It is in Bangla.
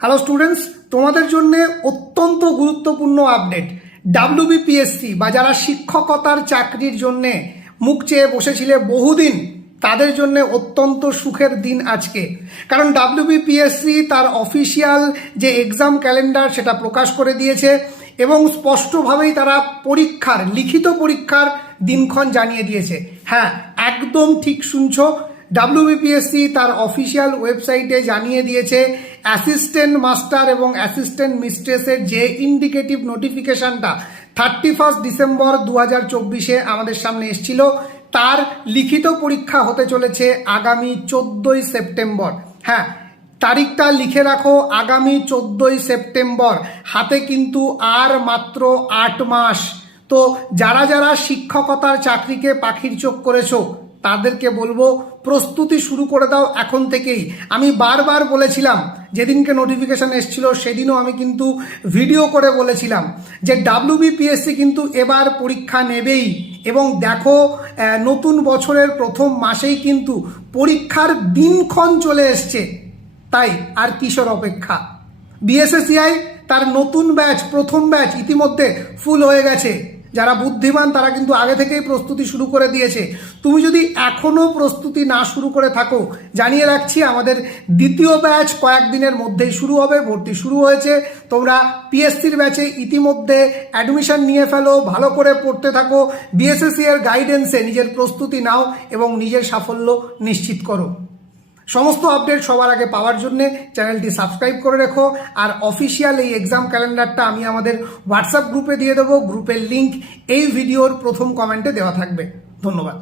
হ্যালো স্টুডেন্টস, তোমাদের জন্য অত্যন্ত গুরুত্বপূর্ণ আপডেট। ডাব্লিউবিপিএসসি বা যারা শিক্ষকতার চাকরির জন্য মুখ চেয়ে বসেছিলে বহুদিন, তাদের জন্য অত্যন্ত সুখের দিন আজকে। কারণ ডাব্লিউবিপিএসসি তার অফিসিয়াল যে এক্সাম ক্যালেন্ডার সেটা প্রকাশ করে দিয়েছে এবং স্পষ্টভাবেই তারা লিখিত পরীক্ষার দিনক্ষণ জানিয়ে দিয়েছে। হ্যাঁ, একদম ঠিক শুনছো, ডাব্লিউবিপিএসসি তার অফিসিয়াল ওয়েবসাইটে জানিয়ে দিয়েছে অ্যাসিস্ট্যান্ট মাস্টার এবং অ্যাসিস্ট্যান্ট মিস্ট্রেসের যে ইন্ডিকেটিভ নোটিফিকেশনটা 31 ডিসেম্বর 2024 আমাদের সামনে এসেছিল, তার লিখিত পরীক্ষা হতে চলেছে আগামী 14ই সেপ্টেম্বর। হ্যাঁ, তারিখটা লিখে রাখো, আগামী 14ই সেপ্টেম্বর। হাতে কিন্তু আর মাত্র 8 মাস। তো যারা যারা শিক্ষকতার চাকরিকে পাখির চোখ করেছো, তাদেরকে বলবো প্রস্তুতি শুরু করে দাও এখন থেকেই। আমি বারবার বলেছিলাম, যেদিনকে নোটিফিকেশন এসেছিল সেদিনও আমি কিন্তু ভিডিও করে বলেছিলাম যে ডাব্লিউবিপিএসসি কিন্তু এবার পরীক্ষা নেবেই। এবং দেখো, নতুন বছরের প্রথম মাসেই কিন্তু পরীক্ষার দিনক্ষণ চলে এসছে। তাই আর কিসের অপেক্ষা? বিএসএসসিআই তার নতুন ব্যাচ, প্রথম ব্যাচ ইতিমধ্যে ফুল হয়ে গেছে। যারা বুদ্ধিমান তারা কিন্তু আগে থেকেই প্রস্তুতি শুরু করে দিয়েছে। তুমি যদি এখনও প্রস্তুতি না শুরু করে থাকো, জানিয়ে রাখছি আমাদের দ্বিতীয় ব্যাচ কয়েকদিনের মধ্যেই শুরু হবে। ভর্তি শুরু হয়েছে। তোমরা পিএসসির ব্যাচে ইতিমধ্যে অ্যাডমিশন নিয়ে ফেলো, ভালো করে পড়তে থাকো, বিএসএসসি এর গাইডেন্সে নিজের প্রস্তুতি নাও এবং নিজের সাফল্য নিশ্চিত করো। সমস্ত আপডেট সবার আগে পাওয়ার জন্য চ্যানেলটি সাবস্ক্রাইব করে রেখো। আর অফিসিয়াল এই এক্সাম ক্যালেন্ডারটা আমি আমাদের হোয়াটসঅ্যাপ গ্রুপে দিয়ে দেবো। গ্রুপের লিঙ্ক এই ভিডিওর প্রথম কমেন্টে দেওয়া থাকবে। ধন্যবাদ।